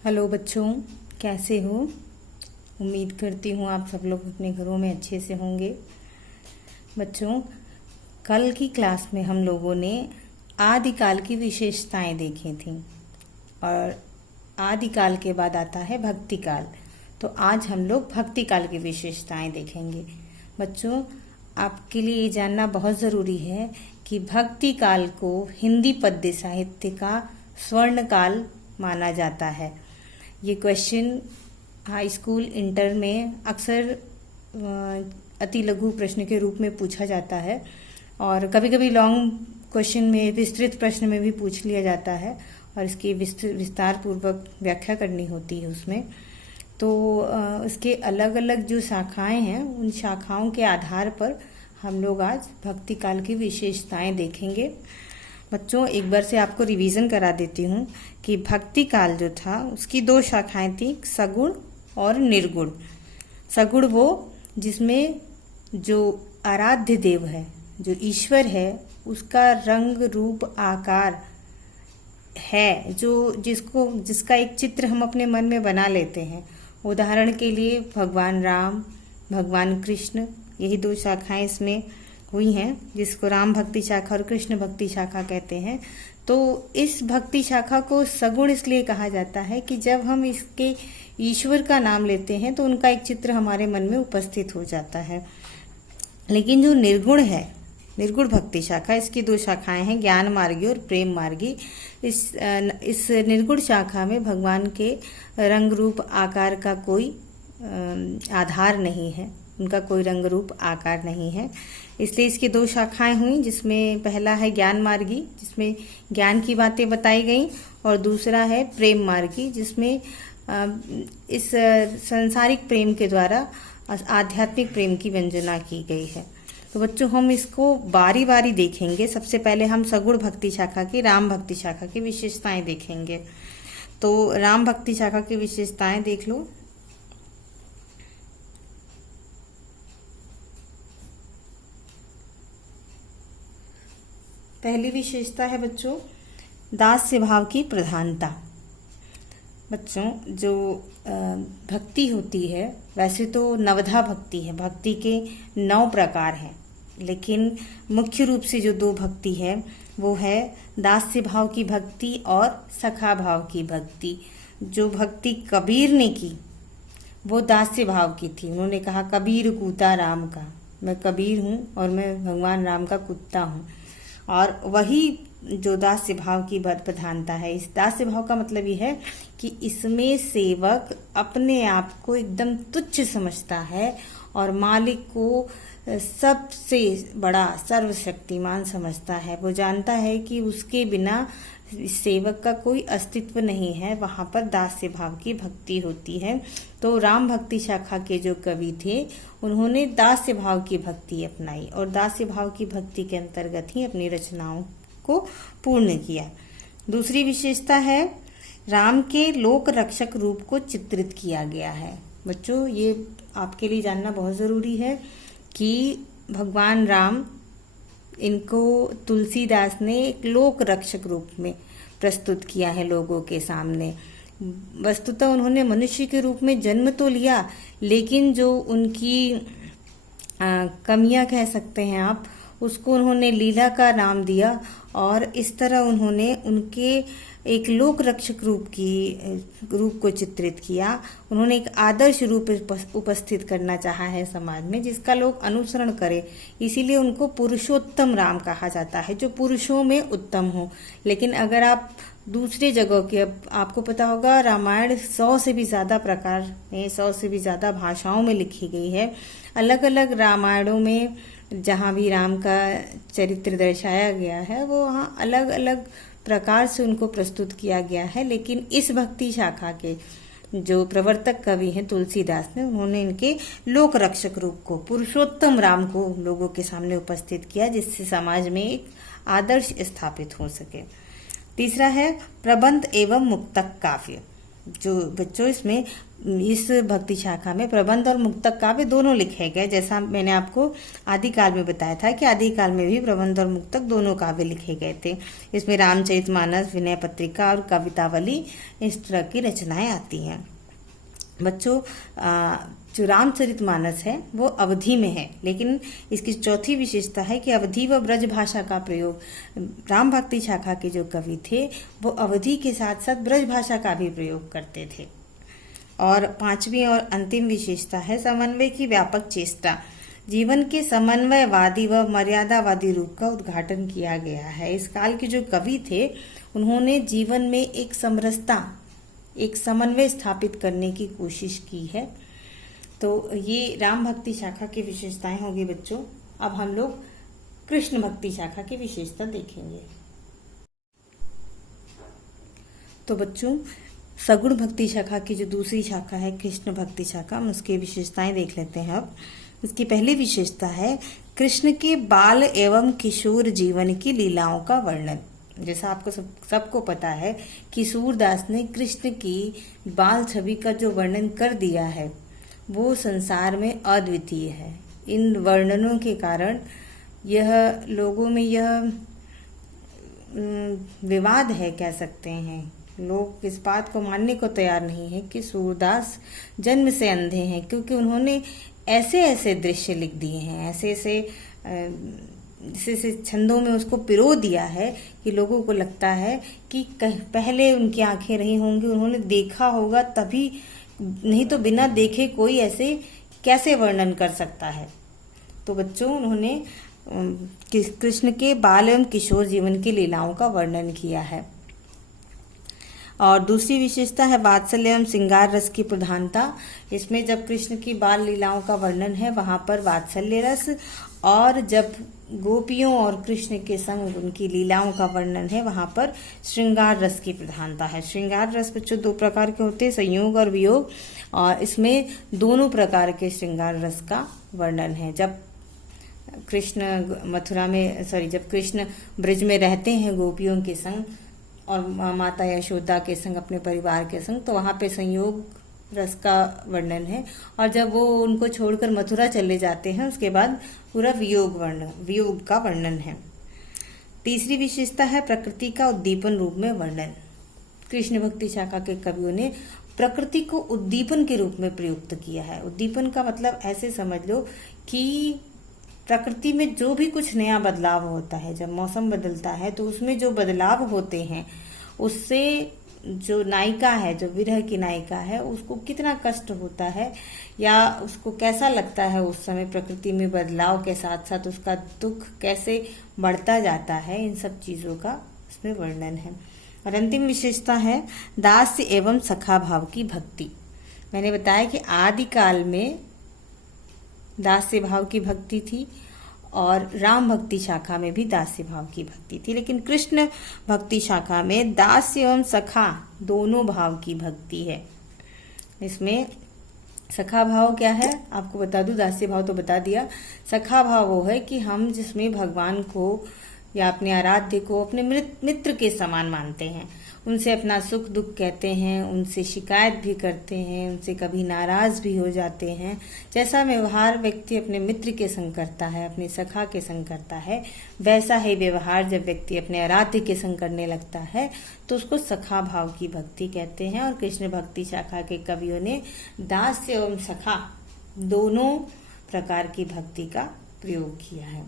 Hello बच्चों, कैसे हो। उम्मीद करती हूँ आप सब लोग अपने घरों में अच्छे से होंगे। बच्चों, कल की क्लास में हम लोगों ने आदिकाल की विशेषताएं देखी थी और आदिकाल के बाद आता है भक्ति काल। तो आज हम लोग भक्ति काल की विशेषताएं देखेंगे। बच्चों, आपके लिए ये जानना बहुत ज़रूरी है कि भक्ति काल को हिंदी पद्य साहित्य का स्वर्ण काल माना जाता है। ये क्वेश्चन हाई स्कूल इंटर में अक्सर अति लघु प्रश्न के रूप में पूछा जाता है और कभी कभी लॉन्ग क्वेश्चन में विस्तृत प्रश्न में भी पूछ लिया जाता है और इसकी विस्तार पूर्वक व्याख्या करनी होती है उसमें। तो इसके अलग अलग जो शाखाएं हैं उन शाखाओं के आधार पर हम लोग आज भक्ति काल की विशेषताएं देखेंगे। बच्चों, एक बार से आपको रिवीजन करा देती हूँ कि भक्ति काल जो था उसकी दो शाखाएं थी, सगुण और निर्गुण। सगुण वो जिसमें जो आराध्य देव है, जो ईश्वर है, उसका रंग रूप आकार है, जिसका एक चित्र हम अपने मन में बना लेते हैं। उदाहरण के लिए भगवान राम, भगवान कृष्ण, यही दो शाखाएं इसमें हुई हैं, जिसको राम भक्ति शाखा और कृष्ण भक्ति शाखा कहते हैं। तो इस भक्ति शाखा को सगुण इसलिए कहा जाता है कि जब हम इसके ईश्वर का नाम लेते हैं तो उनका एक चित्र हमारे मन में उपस्थित हो जाता है। लेकिन जो निर्गुण है, निर्गुण भक्ति शाखा, इसकी दो शाखाएं हैं, ज्ञान मार्गी और प्रेम मार्गी। इस निर्गुण शाखा में भगवान के रंग रूप आकार का कोई आधार नहीं है, उनका कोई रंग रूप आकार नहीं है। इसलिए इसकी दो शाखाएं हुई, जिसमें पहला है ज्ञान मार्गी, जिसमें ज्ञान की बातें बताई गई, और दूसरा है प्रेम मार्गी, जिसमें इस सांसारिक प्रेम के द्वारा आध्यात्मिक प्रेम की वंदना की गई है। तो बच्चों, हम इसको बारी बारी देखेंगे। सबसे पहले हम सगुण भक्ति शाखा की, राम भक्ति शाखा की विशेषताएं देखेंगे। तो राम भक्ति शाखा की विशेषताएं देख लो। पहली विशेषता है बच्चों, दास्य भाव की प्रधानता। बच्चों, जो भक्ति होती है, वैसे तो नवधा भक्ति है, भक्ति के 9 प्रकार हैं, लेकिन मुख्य रूप से जो 2 भक्ति है वो है दास्य भाव की भक्ति और सखा भाव की भक्ति। जो भक्ति कबीर ने की वो दास्य भाव की थी। उन्होंने कहा, कबीर कूता राम का, मैं कबीर हूँ और मैं भगवान राम का कुत्ता हूँ। और वही जो दास्य भाव की प्रधानता है, इस दास्य भाव का मतलब ये है कि इसमें सेवक अपने आप को एकदम तुच्छ समझता है और मालिक को सबसे बड़ा सर्वशक्तिमान समझता है। वो जानता है कि उसके बिना सेवक का कोई अस्तित्व नहीं है। वहाँ पर दास्य भाव की भक्ति होती है। तो राम भक्ति शाखा के जो कवि थे उन्होंने दास्य भाव की भक्ति अपनाई और दास्य भाव की भक्ति के अंतर्गत ही अपनी रचनाओं को पूर्ण किया। दूसरी विशेषता है, राम के लोक रक्षक रूप को चित्रित किया गया है। बच्चों, ये आपके लिए जानना बहुत ज़रूरी है कि भगवान राम, इनको तुलसीदास ने एक लोक रक्षक रूप में प्रस्तुत किया है लोगों के सामने। वस्तुतः उन्होंने मनुष्य के रूप में जन्म तो लिया, लेकिन जो उनकी कमियां कह सकते हैं आप, उसको उन्होंने लीला का नाम दिया और इस तरह उन्होंने उनके एक लोक रक्षक रूप को चित्रित किया। उन्होंने एक आदर्श रूप उपस्थित करना चाहा है समाज में, जिसका लोग अनुसरण करें। इसीलिए उनको पुरुषोत्तम राम कहा जाता है, जो पुरुषों में उत्तम हो। लेकिन अगर आप दूसरी जगह के, अब आपको पता होगा रामायण 100 से भी ज़्यादा प्रकार में, 100 से भी ज़्यादा भाषाओं में लिखी गई है। अलग अलग रामायणों में जहाँ भी राम का चरित्र दर्शाया गया है वो वहाँ अलग अलग प्रकार से उनको प्रस्तुत किया गया है। लेकिन इस भक्ति शाखा के जो प्रवर्तक कवि हैं तुलसीदास ने, उन्होंने इनके लोक रक्षक रूप को, पुरुषोत्तम राम को लोगों के सामने उपस्थित किया, जिससे समाज में एक आदर्श स्थापित हो सके। तीसरा है प्रबंध एवं मुक्तक काव्य। जो बच्चों, इसमें इस भक्ति शाखा में प्रबंध और मुक्तक काव्य दोनों लिखे गए। जैसा मैंने आपको आदिकाल में बताया था कि आदिकाल में भी प्रबंध और मुक्तक दोनों काव्य लिखे गए थे। इसमें रामचरितमानस, विनय पत्रिका और कवितावली इस तरह की रचनाएं आती हैं। बच्चों, जो रामचरितमानस है वो अवधी में है, लेकिन इसकी चौथी विशेषता है कि अवधी व ब्रज भाषा का प्रयोग, राम भक्ति शाखा के जो कवि थे वो अवधी के साथ साथ ब्रज भाषा का भी प्रयोग करते थे। और पांचवी और अंतिम विशेषता है समन्वय की व्यापक चेष्टा। जीवन के समन्वयवादी व मर्यादावादी रूप का उद्घाटन किया गया है। इस काल के जो कवि थे उन्होंने जीवन में एक समरसता, एक समन्वय स्थापित करने की कोशिश की है। तो ये राम भक्ति शाखा की विशेषताएं होगी बच्चों। अब हम लोग कृष्ण भक्ति शाखा की विशेषता देखेंगे। तो बच्चों, सगुण भक्ति शाखा की जो दूसरी शाखा है कृष्ण भक्ति शाखा, हम उसकी विशेषताएं देख लेते हैं। अब इसकी पहली विशेषता है कृष्ण के बाल एवं किशोर जीवन की लीलाओं का वर्णन। जैसा आपको सबको पता है कि सूरदास ने कृष्ण की बाल छवि का जो वर्णन कर दिया है वो संसार में अद्वितीय है। इन वर्णनों के कारण यह लोगों में यह विवाद है, कह सकते हैं। लोग इस बात को मानने को तैयार नहीं है कि सूरदास जन्म से अंधे हैं, क्योंकि उन्होंने ऐसे ऐसे दृश्य लिख दिए हैं, ऐसे ऐसे छंदों में उसको पिरो दिया है कि लोगों को लगता है कि पहले उनकी आंखें रही होंगी, उन्होंने देखा होगा तभी, नहीं तो बिना देखे कोई ऐसे कैसे वर्णन कर सकता है। तो बच्चों, उन्होंने कृष्ण के बाल एवं किशोर जीवन की लीलाओं का वर्णन किया है। और दूसरी विशेषता है वात्सल्य एवं श्रृंगार रस की प्रधानता। इसमें जब कृष्ण की बाल लीलाओं का वर्णन है वहां पर वात्सल्य रस, और जब गोपियों और कृष्ण के संग उनकी लीलाओं का वर्णन है वहां पर श्रृंगार रस की प्रधानता है। श्रृंगार रस बच्चों दो प्रकार के होते हैं, संयोग और वियोग, और इसमें दोनों प्रकार के श्रृंगार रस का वर्णन है। जब जब कृष्ण ब्रज में रहते हैं गोपियों के संग और माता यशोदा के संग, अपने परिवार के संग, तो वहां पे संयोग रस का वर्णन है। और जब वो उनको छोड़कर मथुरा चले जाते हैं उसके बाद पूरा वियोग का वर्णन है। तीसरी विशेषता है प्रकृति का उद्दीपन रूप में वर्णन। कृष्ण भक्ति शाखा के कवियों ने प्रकृति को उद्दीपन के रूप में प्रयुक्त किया है। उद्दीपन का मतलब ऐसे समझ लो कि प्रकृति में जो भी कुछ नया बदलाव होता है, जब मौसम बदलता है तो उसमें जो बदलाव होते हैं उससे जो नायिका है, जो विरह की नायिका है, उसको कितना कष्ट होता है या उसको कैसा लगता है उस समय प्रकृति में बदलाव के साथ साथ उसका दुख कैसे बढ़ता जाता है, इन सब चीजों का इसमें वर्णन है। और अंतिम विशेषता है दास्य एवं सखा भाव की भक्ति। मैंने बताया कि आदिकाल में दास्य भाव की भक्ति थी और राम भक्ति शाखा में भी दास्य भाव की भक्ति थी, लेकिन कृष्ण भक्ति शाखा में दास्य एवं सखा दोनों भाव की भक्ति है। इसमें सखा भाव क्या है आपको बता दूं, दास्य भाव तो बता दिया। सखा भाव वो है कि हम जिसमें भगवान को या अपने आराध्य को अपने मित्र के समान मानते हैं, उनसे अपना सुख दुख कहते हैं, उनसे शिकायत भी करते हैं, उनसे कभी नाराज भी हो जाते हैं। जैसा व्यवहार व्यक्ति अपने मित्र के संग करता है, अपने सखा के संग करता है, वैसा ही व्यवहार जब व्यक्ति अपने आराध्य के संग करने लगता है तो उसको सखा भाव की भक्ति कहते हैं। और कृष्ण भक्ति शाखा के कवियों ने दास्य एवं सखा दोनों प्रकार की भक्ति का प्रयोग किया है।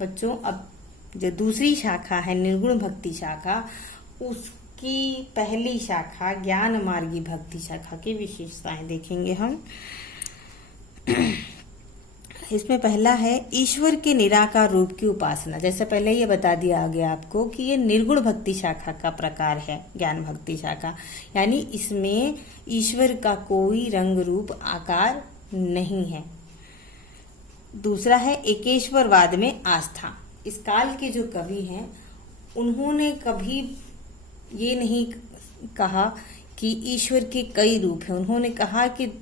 बच्चों, अब जो दूसरी शाखा है निर्गुण भक्ति शाखा, उसकी पहली शाखा ज्ञान मार्गी भक्ति शाखा की विशेषताएं देखेंगे हम। इसमें पहला है ईश्वर के निराकार रूप की उपासना। जैसे पहले ये बता दिया गया आपको कि ये निर्गुण भक्ति शाखा का प्रकार है ज्ञान भक्ति शाखा, यानी इसमें ईश्वर का कोई रंग रूप आकार नहीं है। दूसरा है एकेश्वरवाद में आस्था। इस काल के जो कवि हैं उन्होंने कभी ये नहीं कहा कि ईश्वर के कई रूप हैं। उन्होंने कहा कि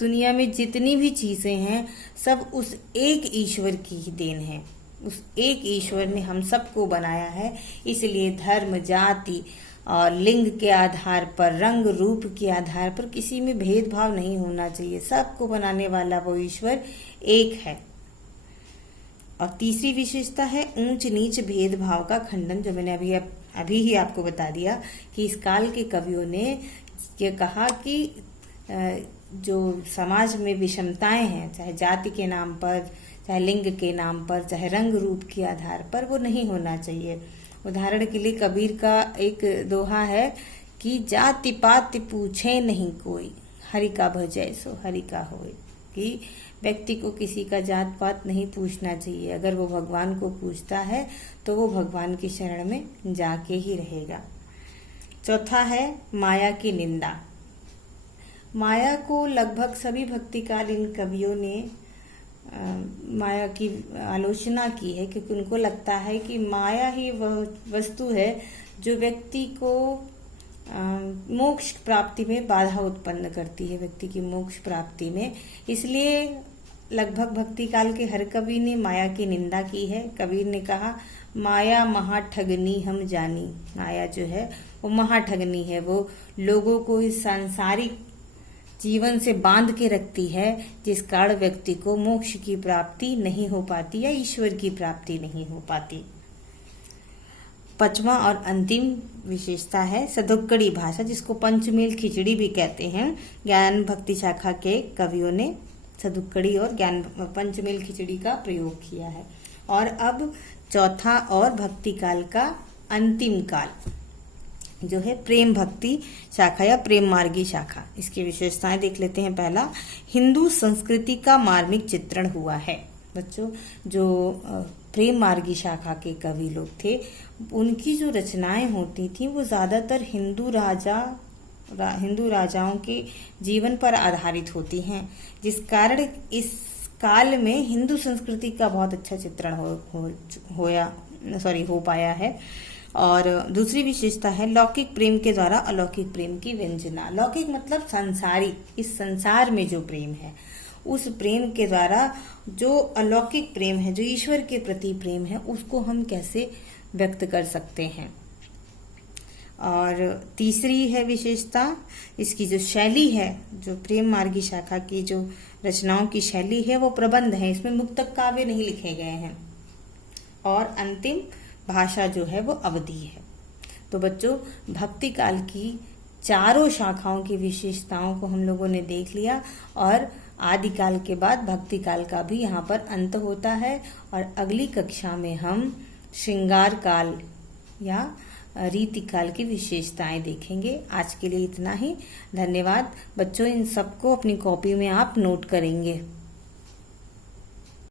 दुनिया में जितनी भी चीजें हैं सब उस एक ईश्वर की ही देन है। उस एक ईश्वर ने हम सबको बनाया है, इसलिए धर्म जाति और लिंग के आधार पर, रंग रूप के आधार पर किसी में भेदभाव नहीं होना चाहिए। सबको बनाने वाला वो ईश्वर एक है। और तीसरी विशेषता है ऊंच नीच भेदभाव का खंडन, जो मैंने अभी ही आपको बता दिया कि इस काल के कवियों ने ये कहा कि जो समाज में विषमताएं हैं, चाहे जाति के नाम पर, चाहे लिंग के नाम पर, चाहे रंग रूप के आधार पर, वो नहीं होना चाहिए। उदाहरण के लिए कबीर का एक दोहा है कि जाति पाति पूछे नहीं कोई, हरि का भजै सो हरि का होए, कि व्यक्ति को किसी का जात पात नहीं पूछना चाहिए। अगर वो भगवान को पूछता है तो वो भगवान की शरण में जाके ही रहेगा। चौथा है माया की निंदा। माया को लगभग सभी भक्तिकालीन कवियों ने माया की आलोचना की है, क्योंकि उनको लगता है कि माया ही वह वस्तु है जो व्यक्ति को मोक्ष प्राप्ति में बाधा उत्पन्न करती है, व्यक्ति की मोक्ष प्राप्ति में। इसलिए लगभग भक्ति काल के हर कवि ने माया की निंदा की है। कबीर ने कहा माया महाठगनी हम जानी। माया जो है वो महाठगनी है, वो लोगों को इस सांसारिक जीवन से बांध के रखती है, जिस कारण व्यक्ति को मोक्ष की प्राप्ति नहीं हो पाती या ईश्वर की प्राप्ति नहीं हो पाती। पांचवा और अंतिम विशेषता है सदुक्कड़ी भाषा, जिसको पंचमेल खिचड़ी भी कहते हैं। ज्ञान भक्ति शाखा के कवियों ने सदुक्कड़ी और ज्ञान पंचमेल खिचड़ी का प्रयोग किया है। और अब चौथा और भक्ति काल का अंतिम काल जो है प्रेम भक्ति शाखा या प्रेम मार्गी शाखा। इसकी विशेषताएं देख लेते हैं। पहला, हिंदू संस्कृति का मार्मिक चित्रण हुआ है। बच्चों, जो प्रेम मार्गी शाखा के कवि लोग थे, उनकी जो रचनाएं होती थी वो ज्यादातर हिंदू राजाओं के जीवन पर आधारित होती हैं, जिस कारण इस काल में हिंदू संस्कृति का बहुत अच्छा चित्रण हो पाया है। और दूसरी विशेषता है लौकिक प्रेम के द्वारा अलौकिक प्रेम की व्यंजना। लौकिक मतलब संसारिक, इस संसार में जो प्रेम है, उस प्रेम के द्वारा जो अलौकिक प्रेम है, जो ईश्वर के प्रति प्रेम है, उसको हम कैसे व्यक्त कर सकते हैं। और तीसरी है विशेषता, इसकी जो शैली है, जो प्रेम मार्गी शाखा की जो रचनाओं की शैली है वो प्रबंध है, इसमें मुक्तक काव्य नहीं लिखे गए हैं। और अंतिम भाषा जो है वो अवधि है। तो बच्चों, भक्ति काल की चारों शाखाओं की विशेषताओं को हम लोगों ने देख लिया, और आदिकाल के बाद भक्ति काल का भी यहाँ पर अंत होता है। और अगली कक्षा में हम श्रृंगार काल या रीति काल की विशेषताएं देखेंगे। आज के लिए इतना ही। धन्यवाद बच्चों। इन सबको अपनी कॉपी में आप नोट करेंगे।